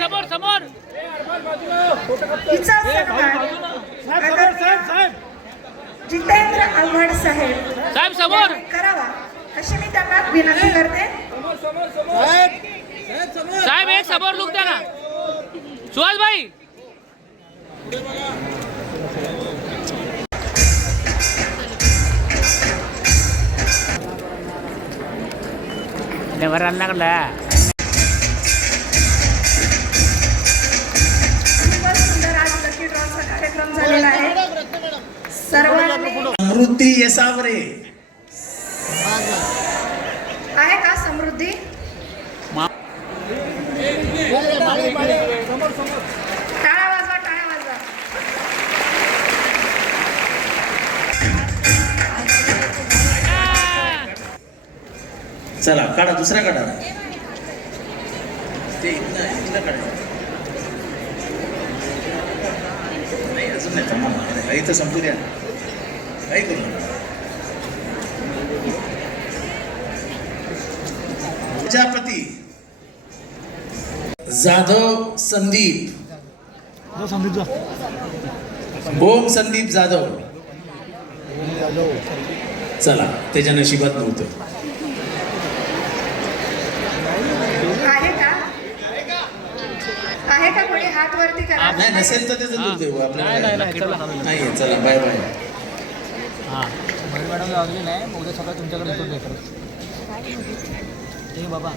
समोर समोर जितेंद्र आव्हाड साहेब समोर करावा अशी मी त्यांना विनंती करते. साहेब एक समोर लुक द्या ना सुहास भाई. सुंदर आज लकी ड्रॉचा कार्यक्रम झालेला आहे. सर्वांनी समृद्धी येसावरे आहे का समृद्धी? टाळ्या वाजवा टाळ्या वाजवा. चला काढा दुसरा काढा ते इथलं काढा नाही अजून नाही थांबा इथं संपू द्या काही करू नका. प्रजापती जाधव संदीप ओम संदीप जाधव. चला त्याच्या नशिबात नव्हतं. आहे का कोणी हात वरती करा. नाही नसेल तर त्याचं दूध देऊ आपल्याला. नाही चला बाय बाय. मॅडम लागली नाही उद्या सकाळी तुमच्याकडे येतो लेटर. हे बाबा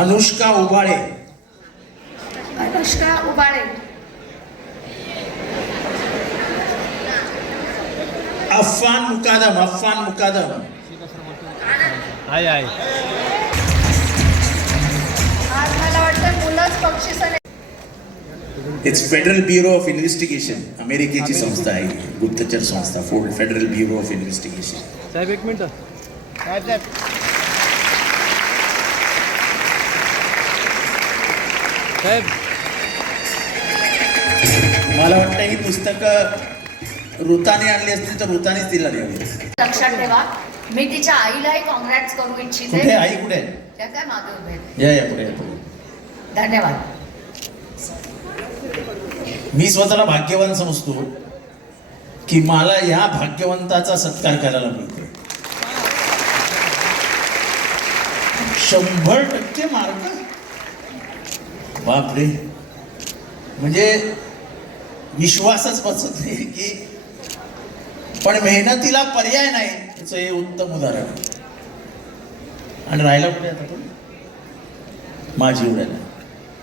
अनुष्का उबाळे अनुष्का उबाळे अफान मुकादम अफान मुकादम आहे आहे. आज मला वाटतं मुलंच बक्षिसं. It's federal bureau of investigation अमेरिकेची संस्था आहे गुप्तचर संस्था फेडरल ब्युरो ऑफ इन्व्हेस्टिगेशन. साहेब एक मिनिट साहेब साहेब मला वाटतं ही पुस्तकं ऋताने आणली असतील तर ऋतानेच तिला द्यावी. लक्षात ठेवा मी तिच्या आईलाही कॉंग्रॅट्स करू इच्छिते. कुठे आई कुठे आहे? त्या काय मागे उभे आहेत. या पुढे या पुढे. धन्यवाद. मी स्वतःला भाग्यवान समजतो की मला ह्या भाग्यवंताचा सत्कार करायला मिळतो. 100% मार्क. बापरे म्हणजे विश्वासच बसत नाही की पण मेहनतीला पर्याय नाही याचं हे उत्तम उदाहरण. आणि राहिला कुठे आता पण माझी उड्याला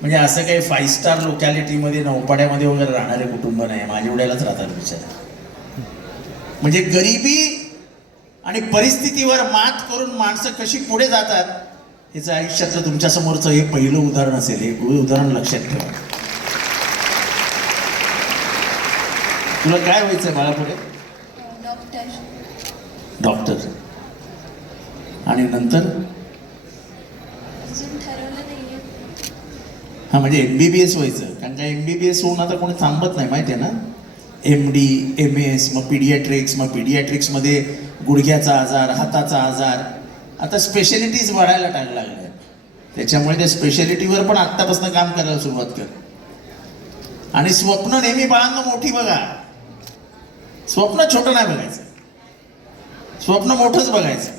म्हणजे असं काही 5 स्टार लोकॅलिटीमध्ये नौपाड्यामध्ये वगैरे राहणारे कुटुंब नाही माझी उड्यालाच राहतात बिचारा. म्हणजे गरिबी आणि परिस्थितीवर मात करून माणसं कशी पुढे जातात याचं आयुष्यातलं तुमच्या समोरचं हे पहिलं उदाहरण असेल. हे उदाहरण लक्षात ठेवा. तुला काय व्हायचंय बाळा पुढे? डॉक्टर. आणि नंतर हा म्हणजे MBBS व्हायचं. कारण का MBBS होऊन आता कोणी थांबत नाही माहिती आहे ना. MD MS मग पीडियाट्रिक्स मग पीडियाट्रिक्समध्ये गुडघ्याचा आजार हाताचा आजार आता स्पेशालिटीज वाढायला लागल्या. त्याच्यामुळे त्या स्पेशालिटीवर पण आत्तापासून काम करायला सुरुवात कर. आणि स्वप्न नेहमी बाळांना मोठी बघा. स्वप्न छोटं नाही बघायचं. स्वप्न मोठंच बघायचं.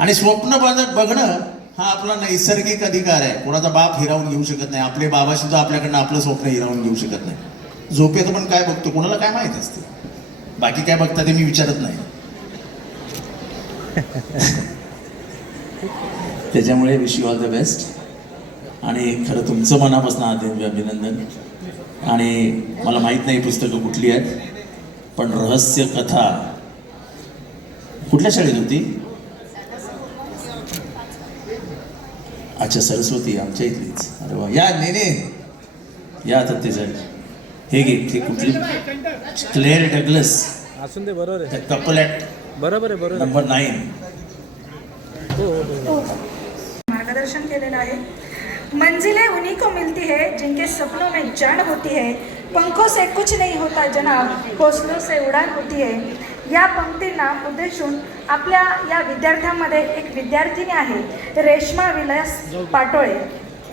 आणि स्वप्न बघणं हा आपला नैसर्गिक अधिकार आहे. कोणाचा बाप हिरावून घेऊ शकत नाही. आपले बाबा सुद्धा आपल्याकडनं आपलं स्वप्न हिरावून घेऊ शकत नाही. झोपेत पण काय बघतो कोणाला काय माहित असते. बाकी काय बघता ते मी विचारत नाही. त्याच्यामुळे wish you all the best. आणि खरं तुमचं मनापासून अभिनंदन. आणि मला माहीत नाही पुस्तकं कुठली आहेत पण रहस्य कथा कुठल्या शाळेत होती? अच्छा सरस्वती आमच्या इथलीच. अरे वा या नेने या आता ते जर हे घे ते कुठली क्लेअर डग्लस असून दे. बरोबर आहे. कपल ॲट बरोबर आहे. बरोबर नंबर 9 मार्गदर्शन केलेलं आहे. मंजिलें उन्हीं को मिलती है जिनके सपनों में जान होती है, पंखों से कुछ नहीं होता जनाब, हौसलों से उड़ान होती है। या पंक्तींना उद्देशून आपल्या या विद्यार्थ्यांमध्ये एक विद्यार्थिनी आहे, रेश्मा विलास पाटोळे.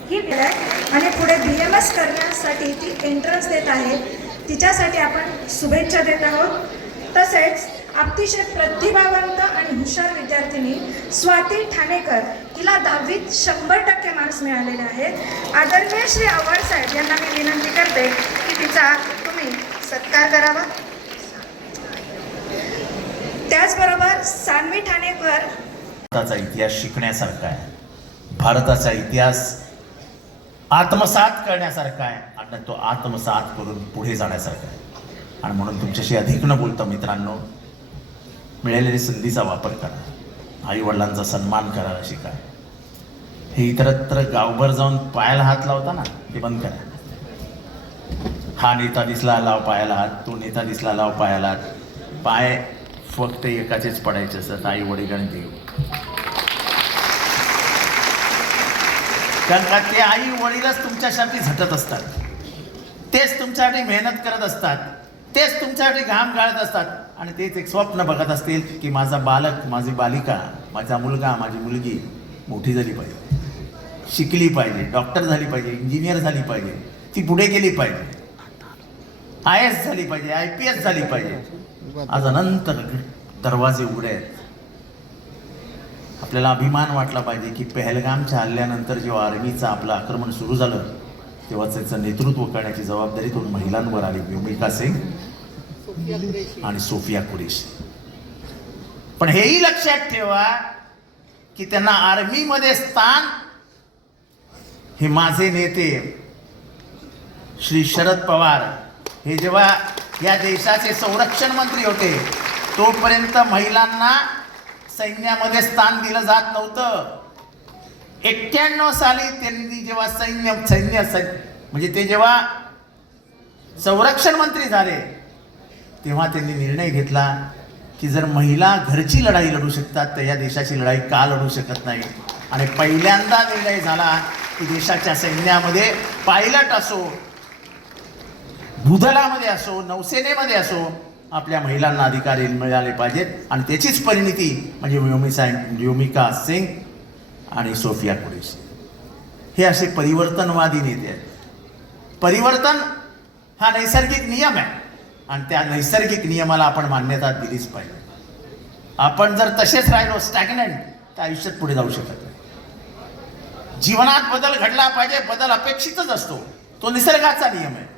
ही आणि पुढे BMS करण्यासाठी ती एंट्रन्स देत आहे. तिच्यासाठी आपण शुभेच्छा देत आहोत. तसेच अतिशय प्रतिभावंत आणि हुशार विद्यार्थिनी स्वाती ठाणेकर, तिला 10वीत 100% मार्क्स मिळालेले आहेत. आदरणीय श्री आव्हाड साहेब यांना मी विनंती करते की तिचा तुम्ही सत्कार करावा. त्याचबरोबर सान्वी ठाणेकर. भारताचा इतिहास शिकण्यासारखा आहे, भारताचा इतिहास आत्मसात करण्यासारखा आहे आणि तो आत्मसात करून पुढे जाण्यासारखा आहे. आणि म्हणून तुमच्याशी अधिक न बोलता मित्रांनो, मिळालेल्या संधीचा वापर करा, आई वडिलांचा सन्मान करायला शिका. हे इतरत्र गावभर जाऊन पायाला हात लावता ना, ते बंद करा. हा नेता दिसला लाव पायाला हात, तो नेता दिसला लाव पायाला हात. पाय फक्त एकाचेच पडायचे असतात, आई वडील आणि देव. कारण का ते आई वडीलच तुमच्यासाठी झटत असतात, तेच तुमच्यासाठी मेहनत करत असतात, तेच तुमच्यासाठी घाम गाळत असतात आणि तेच एक स्वप्न बघत असतील की माझा बालक, माझी बालिका, माझा मुलगा, माझी मुलगी मोठी झाली पाहिजे, शिकली पाहिजे, डॉक्टर झाली पाहिजे, इंजिनियर झाली पाहिजे, ती पुढे गेली पाहिजे, IAS झाली पाहिजे, IPS झाली पाहिजे. आज अनंत दरवाजे उघडे आहेत. आपल्याला अभिमान वाटला पाहिजे की पहलगामच्या हल्ल्यानंतर जेव्हा आर्मीचं आपलं आक्रमण सुरू झालं तेव्हा त्याचं नेतृत्व करण्याची जबाबदारी 2 महिलांवर आली, व्योमिका सिंग आणि सोफिया कुरेशी. पण हेही लक्षात ठेवा की त्यांना आर्मीमध्ये स्थान हे माझे नेते श्री शरद पवार हे जेव्हा या देशाचे संरक्षण मंत्री होते तोपर्यंत महिलांना सैन्यामध्ये स्थान दिलं जात नव्हतं. 91 साली त्यांनी जेव्हा सैन्य म्हणजे ते जेव्हा संरक्षण मंत्री झाले तेव्हा त्यांनी निर्णय घेतला की जर महिला घरची लढाई लढू शकतात तर या देशाची लढाई का लढू शकत नाही. आणि पहिल्यांदा निर्णय झाला की देशाच्या सैन्यामध्ये पायलट असो, भूदलामध्ये असो, नौसेनेमध्ये असो, आपल्या महिलांना अधिकार मिळाले पाहिजेत. आणि त्याचीच परिणिती म्हणजे व्योमिका सिंग आणि सोफिया कुरेशी. हे असे परिवर्तनवादी नेते आहेत. परिवर्तन हा नैसर्गिक नियम आहे आणि त्या नैसर्गिक नियमाला आपण मान्यता दिलीच पाहिजे. आपण जर तसेच राहिलो स्टॅग्नंट तर आयुष्यात पुढे जाऊ शकत नाही. जीवनात बदल घडला पाहिजे. बदल अपेक्षितच असतो, तो निसर्गाचा नियम आहे.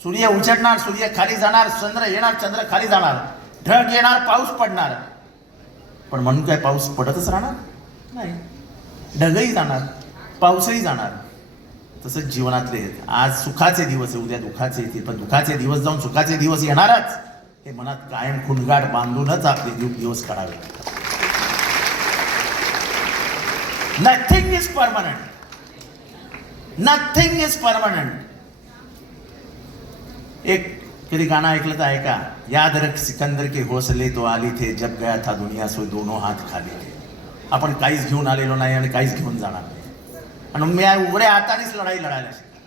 सूर्य उजडणार, सूर्य खाली जाणार, चंद्र येणार, चंद्र खाली जाणार, ढग येणार, पाऊस पडणार. पण म्हणून काय पाऊस पडतच राहणार नाही, ढगही जाणार, पाऊसही जाणार. तसंच जीवनातले आज सुखाचे दिवस उद्या दुःखाचे येतील, पण दुःखाचे दिवस जाऊन सुखाचे दिवस येणारच हे मनात कायम खुणगाट बांधूनच आपले दिवस काढावे. Nothing is permanent, nothing is permanent. एक कधी गाणं ऐकलं तर ऐका, याद रख सिकंदर के हौसले तो आली थे जब गया था दुनिया सो दोनों हात खाली थे. आपण काहीच घेऊन आलेलो नाही आणि काहीच घेऊन जाणार नाही आणि मी उघड्या हातानेच लढाई लढायला शिकलो.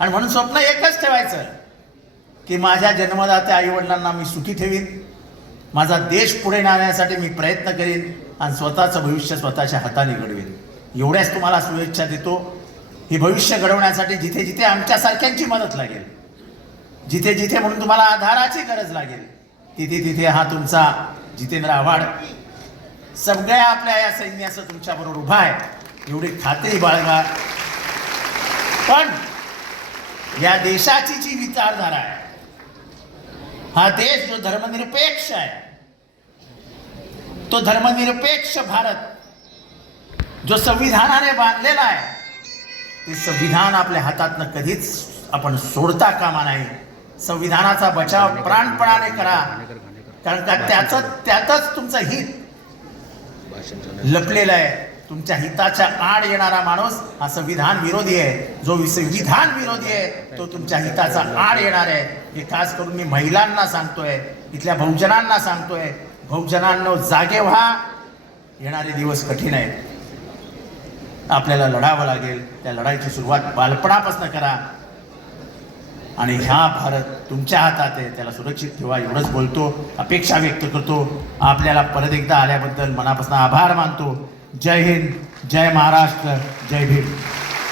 आणि म्हणून स्वप्न एकच ठेवायचं की माझ्या जन्मदात्या आई वडिलांना मी सुखी ठेवीन, माझा देश पुढे नेण्यासाठी मी प्रयत्न करीन आणि स्वतःचं भविष्य स्वतःच्या हाताने घडवेन. एवढ्याच तुम्हाला शुभेच्छा देतो. हे भविष्य घडवण्यासाठी जिथे जिथे आमच्यासारख्यांची मदत लागेल, जिथे जिथे म्हणून तुम्हाला आधाराची गरज लागेल, तिथे तिथे हा तुमचा जितेंद्र आव्हाड सगळ्या आपल्या या सैन्याचं तुमच्याबरोबर उभा आहे एवढी खात्री बाळगा. पण या देशाची जी विचारधारा आहे, हा देश जो धर्मनिरपेक्ष आहे, तो धर्मनिरपेक्ष भारत जो संविधानाने बांधलेला आहे, ते संविधान आपल्या हातातनं कधीच आपण सोडता कामा नाही. संविधानाचा बचाव प्राणपणाने करा, कारण का त्यातच तुमचं हित लपलेलं आहे. तुमच्या हिताच्या आड येणारा माणूस हा संविधान विरोधी आहे. जो संविधान विरोधी आहे तो तुमच्या हिताचा आड येणार आहे. हे खास करून मी महिलांना सांगतोय, इथल्या बहुजनांना सांगतोय, बहुजनांनो जागे व्हा, येणारे दिवस कठीण आहेत. आपल्याला लढावं लागेल. त्या लढाईची सुरुवात बालपणापासून करा आणि हा भारत तुमच्या हातात आहे, त्याला सुरक्षित ठेवा. एवढंच बोलतो, अपेक्षा व्यक्त करतो. आपल्याला परत एकदा आल्याबद्दल मनापासून आभार मानतो. जय हिंद, जय महाराष्ट्र, जय भीम.